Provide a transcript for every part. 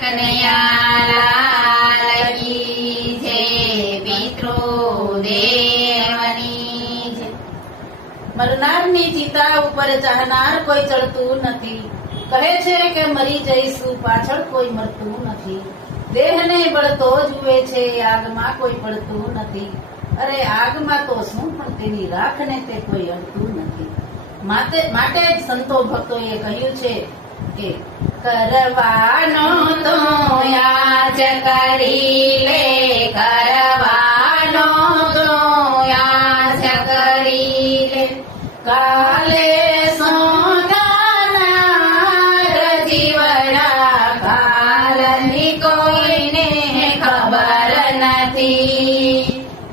કનૈયાલાલ કી જય. પિતૃદેવની જય. મરનારની ચિતા ઉપર ચાહનાર કોઈ ચડતું નથી. કહે છે કે મરી જઈશું, પાછળ કોઈ મરતું નથી. દેહને બળતો જુએ છે, આગમાં કોઈ પડતું નથી. અરે આગમાં તો શું, પણ તેની રાખને તે કોઈ અડતું નથી. માટે જ સંતો ભક્તોએ કહ્યું છે કે કરવાનો તો યાદ કરી લે, કરવાનો તો યાદ કરી લે. કાલે સોનાર જીવડા કાલની કોઈને ખબર નથી.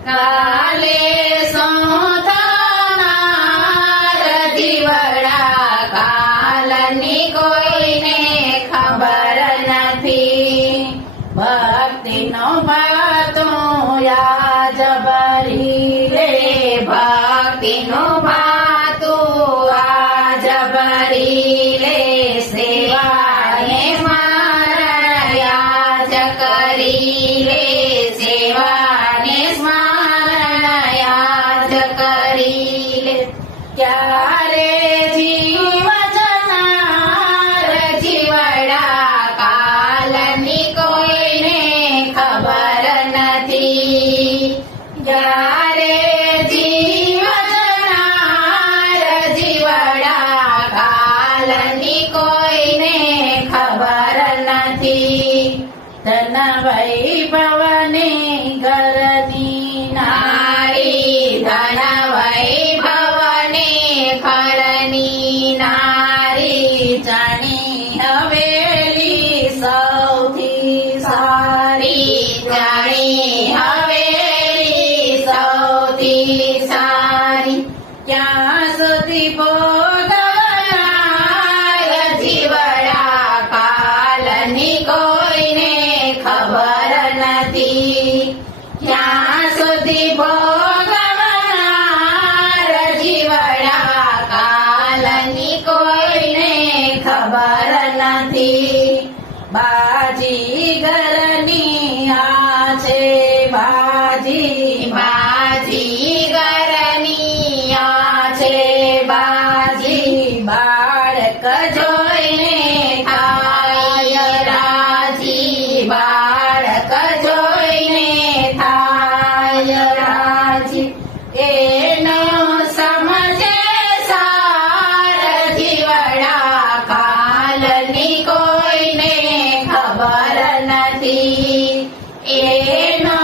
કાલે સોનાર જીવડા કાલની કોઈને ખબર નથી. ભક્તિનો ભાતો યાદ ભરી લે, ભક્તિનો ભાતું આજ ભરી લે. સેવાને સ્મરણ યાદ કરી લે, સેવાને સ્મરણ યાદ કરી લે. ક્યારે જીવ જનાર જીવડા કાલની કોઈને ખબર નથી. ક્યારે જીવ જનાર જીવડા કાલની કોઈને ખબર નથી. ધન વૈભવની ઘરની નારી ધન વૈભવની ઘરની નારી. જાણી હવેલી સૌથી સારી. જાણી હવેલી સૌથી સારી. ક્યાં સુધી ભોગવનાર જીવડા કાલની કોઈને ખબર નથી. ક્યાં સુધી ભોગવનાર જીવડા કાલની કોઈને ખબર નથી. બાજી ઘરની આ છે બાજી. બાજી ઘરની આ છે બાજી. બાળક જોઈને થાય રાજી. બાળક જોઈને થાય રાજી. એનો સમજે સાર જીવડા કાલની કોઈને ખબર નથી. એનો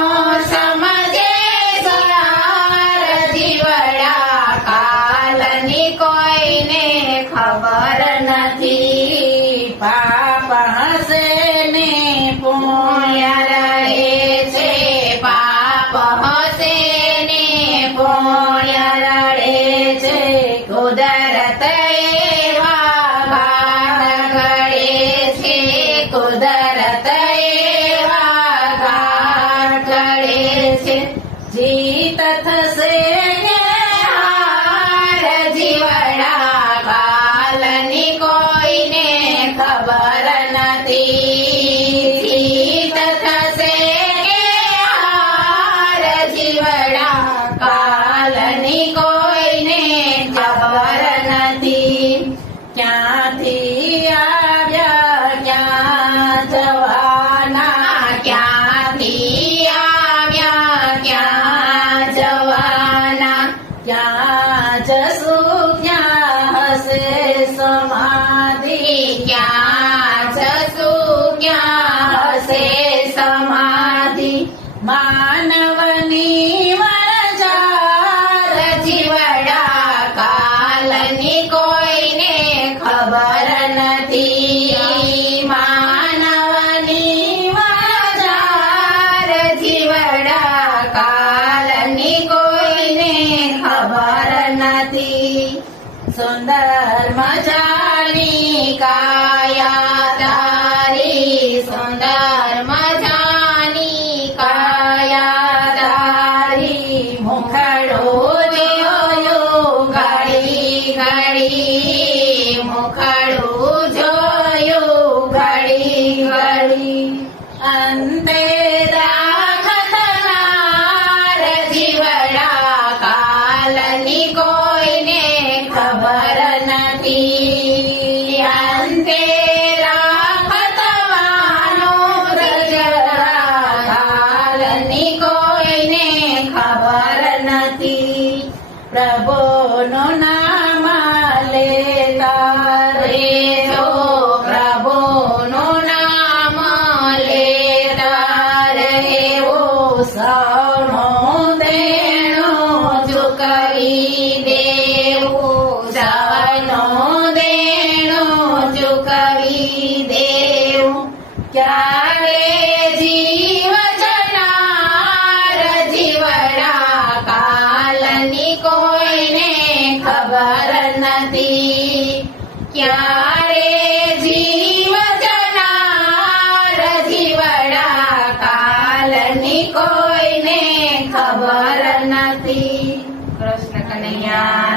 સમજે સાર જીવડા કાલની કોઈને ખબર નથી. પાપ હસે ને પુણ્ય રહે છે, પાપ હસે ને પુણ્ય રડે છે. કુદરત એવા ઘાટ ઘડે છે, કુદરત એવા ઘાટ ઘડે છે. જીત થશે કે હાર જીવડા કાલની કોઈને ખબર નથી. જીત થશે કે હાર જીવડા કાલની કોઈને ખબર નથી. ક્યાંથી આવ્યા ક્યાં જવા અંતે રાખનાર જીવડા કાલની કોઈને ખબર નથી. અંતે રાખવાનું જીવડા કાલની કોઈને ખબર નથી. પ્રભુનું નામ લેતા રે જો પ્રભુનું નામ લેતા રહેવો સૌનું દેણું ચૂકવી દેવું. સૌનું દેણું ચૂકવી દેવું. ક્યારે જીવ જનાર જીવડા કાલની કોઈને ખબર નથી. ક્યારે જીવ જનાર જીવડા કાલની કોઈને ખબર નથી. કૃષ્ણ કનૈયા